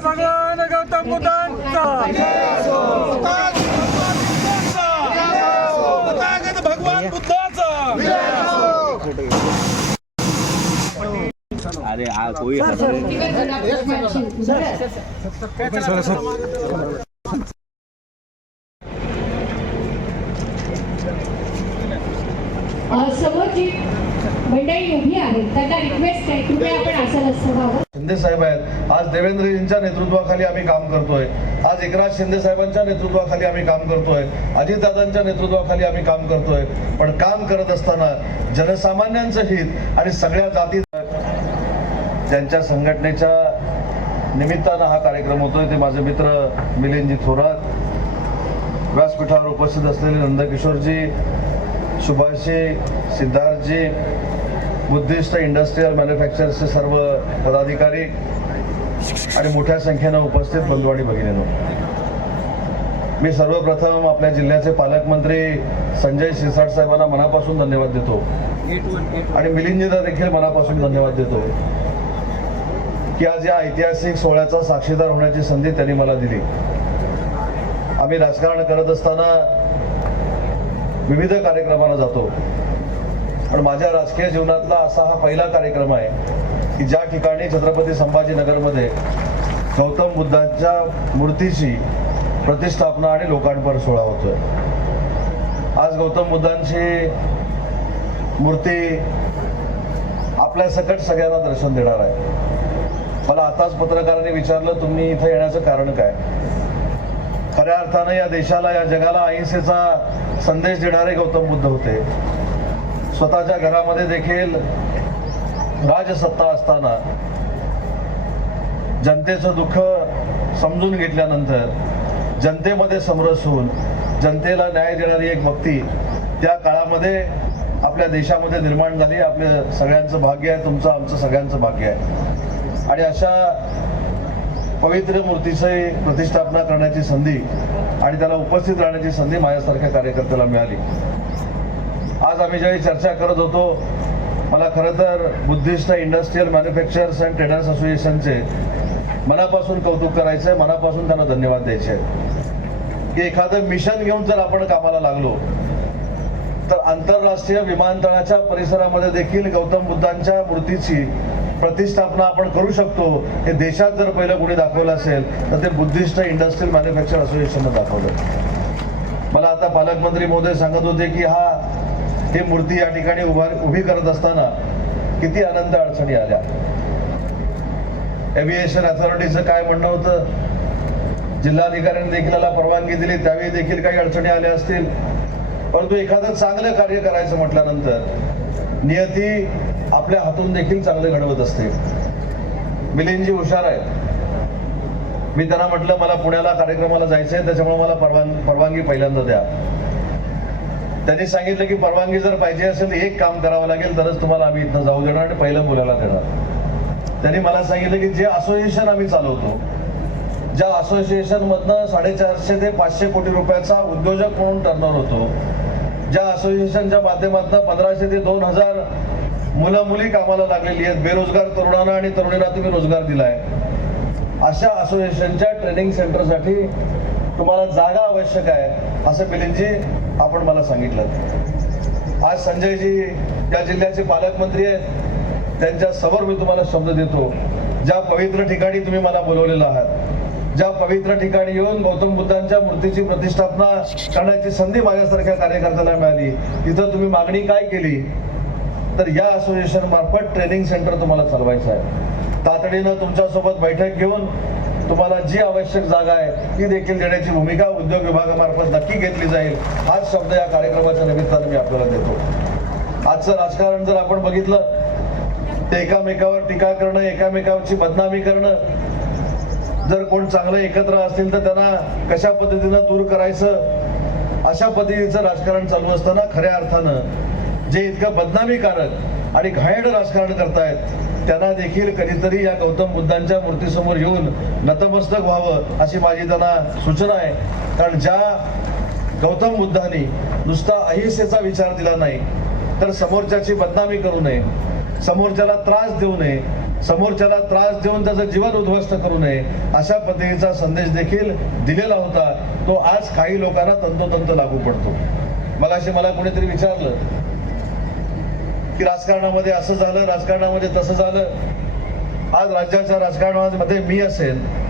भगवान गौतम बुद्धांचा भगवान बुद्धाचा। अरे कोई समोर जी मंडळी उभी आहे त्यांना रिक्वेस्ट आहे तुम्ही आपण असं नसावं। शिंदे साहेब आहेत, आज देवेंद्रजींच्या नेतृत्वाखाली आम्ही काम करतोय, आज एकनाथ शिंदे साहेबांच्या नेतृत्वाखाली आम्ही काम करतोय, अजितदादांच्या नेतृत्वाखाली आम्ही काम करतोय। पण काम करत असताना जनसामान्यांचं हित आणि सगळ्या जाती ज्यांच्या संघटनेच्या निमित्तानं हा कार्यक्रम होतोय ते माझे मित्र मिलिंदजी थोरात, व्यासपीठावर उपस्थित असलेले नंदकिशोरजी, सुभाषजी, सिद्धार्थजी, बुद्धिस्ट इंडस्ट्रियल मॅन्युफॅक्चरर्सचे सर्व पदाधिकारी आणि मोठ्या संख्येनं उपस्थित बंधू आणि भगिनींनो, मी सर्वप्रथम आपल्या जिल्ह्याचे पालकमंत्री संजय शिरसाट साहेबांना मनापासून धन्यवाद देतो आणि मिलिंदजींना देखील मनापासून धन्यवाद देतो की आज या ऐतिहासिक सोहळ्याचा साक्षीदार होण्याची संधी त्यांनी मला दिली। आम्ही राजकारण करत असताना विविध कार्यक्रमाला जातो, पण माझ्या राजकीय जीवनातला असा हा पहिला कार्यक्रम आहे की ज्या ठिकाणी छत्रपती संभाजीनगरमध्ये गौतम बुद्धांच्या मूर्तीची प्रतिष्ठापना आणि लोकार्पण सोहळा होतोय। आज गौतम बुद्धांची मूर्ती आपल्या सकट सगळ्यांना दर्शन देणार आहे। मला आताच पत्रकारांनी विचारलं तुम्ही इथे येण्याचं कारण काय। खऱ्या अर्थानं या देशाला या जगाला अहिंसेचा संदेश देणारे गौतम बुद्ध होते। स्वतःच्या घरामध्ये देखील राजसत्ता असताना जनतेचं दुःख समजून घेतल्यानंतर जनतेमध्ये समरस होऊन जनतेला न्याय देणारी एक व्यक्ती त्या काळामध्ये आपल्या देशामध्ये निर्माण झाली। आपल्या सगळ्यांचं भाग्य आहे, तुमचं आमचं सगळ्यांचं भाग्य आहे। आणि अशा पवित्र मूर्तीची प्रतिष्ठापना करण्याची संधी आणि त्याला उपस्थित राहण्याची संधी माझ्यासारख्या कार्यकर्त्याला मिळाली। आज आम्ही ज्यावेळी चर्चा करत होतो, मला खरं तर Buddhist industrial manufacturers and traders असोसिएशनचे मनापासून कौतुक करायचं आहे, मनापासून त्यांना धन्यवाद द्यायचे आहे की एखादं मिशन घेऊन जर आपण कामाला लागलो तर आंतरराष्ट्रीय विमानतळाच्या परिसरामध्ये देखील गौतम बुद्धांच्या मूर्तीची प्रतिष्ठापना आपण करू शकतो हे देशात जर पहिलं कोणी दाखवलं असेल तर ते बुद्धिस्ट इंडस्ट्रियल मॅन्युफॅक्चर असोसिएशननं दाखवलं। मला आता पालकमंत्री महोदय सांगत होते की ही मूर्ती या ठिकाणी उभी करत असताना किती अनंत अडचणी आल्या। एव्हिएशन अथॉरिटीचं काय म्हणणं होतं, जिल्हाधिकाऱ्यांनी देखील याला परवानगी दिली, त्यावेळी देखील काही अडचणी आल्या असतील, परंतु एखादं चांगलं कार्य करायचं म्हटल्यानंतर नियती आपल्या हातून देखील चांगले घडवत असते। मिलिंदजी हुशार आहेत। मी त्यांना म्हटलं मला पुण्याला कार्यक्रमाला जायचंय, त्याच्यामुळे मला परवानगी पहिल्यांदा द्या। त्यांनी सांगितलं की परवानगी जर पाहिजे असेल तर एक काम करावं लागेल, तरच तुम्हाला आम्ही इथं जाऊ देणार आणि पहिलं बोलायला देणार। त्यांनी मला सांगितलं की जे असोसिएशन आम्ही चालवतो, ज्या असोसिएशन मधनं 450 ते 500 कोटी रुपयाचा उद्योजक म्हणून टर्नओव्हर होतो, ज्या असोसिएशनच्या माध्यमातून 1500 ते 2000 मुलं मुली कामाला लागलेली आहेत, बेरोजगार तरुणांना आणि तरुणींना तुम्ही रोजगार दिलाय, अशा असोसिएशनच्या ट्रेनिंग सेंटरसाठी तुम्हाला जागा आवश्यक आहे असं मिलिंदजी आपण मला सांगितलं। आज संजयजी या जिल्ह्याचे पालकमंत्री आहेत, त्यांच्या समोर मी तुम्हाला शब्द देतो, ज्या पवित्र ठिकाणी तुम्ही मला बोलवलेलं आहात, ज्या पवित्र ठिकाणी येऊन गौतम बुद्धांच्या मूर्तीची प्रतिष्ठापना करण्याची संधी माझ्यासारख्या कार्यकर्त्याला मिळाली, तिथं तुम्ही मागणी काय केली तर या असोसिएशन मार्फत ट्रेनिंग सेंटर तुम्हाला चालवायचं आहे। तातडीनं तुमच्यासोबत बैठक घेऊन तुम्हाला जी आवश्यक जागा आहे ती देखील देण्याची भूमिका उद्योग विभागामार्फत नक्की घेतली जाईल, हाच शब्द या कार्यक्रमाच्या निमित्तानं मी आपल्याला देतो। आजचं राजकारण जर आपण बघितलं ते एकामेकावर टीका करणं, एकामेकाची बदनामी करणं, जर कोण चांगलं एकत्र असतील तर त्यांना कशा पद्धतीनं दूर करायचं अशा पद्धतीचं राजकारण चालू असताना खऱ्या अर्थानं जे इतकं बदनामीकारक आणि घाणेरड राजकारण करतायत त्यांना देखील कधीतरी या गौतम बुद्धांच्या मूर्तीसमोर येऊन नतमस्तक व्हावं अशी माझी त्यांना सूचना आहे. कारण ज्या गौतम बुद्धांनी नुसता अहिंसेचा विचार दिला नाही तर समोरच्याची बदनामी करू नये, समोरच्याला त्रास देऊ नये, समोरच्याला त्रास देऊन त्याचं जीवन उद्ध्वस्त करू नये अशा पद्धतीचा संदेश देखील दिलेला होता. तो आज काही लोकांना तंतोतंत लागू पडतो. मगाशी मला कोणीतरी विचारलं की राजकारणामध्ये असं झालं, राजकारणामध्ये तसं झालं. आज राज्याच्या राजकारणामध्ये मी असेल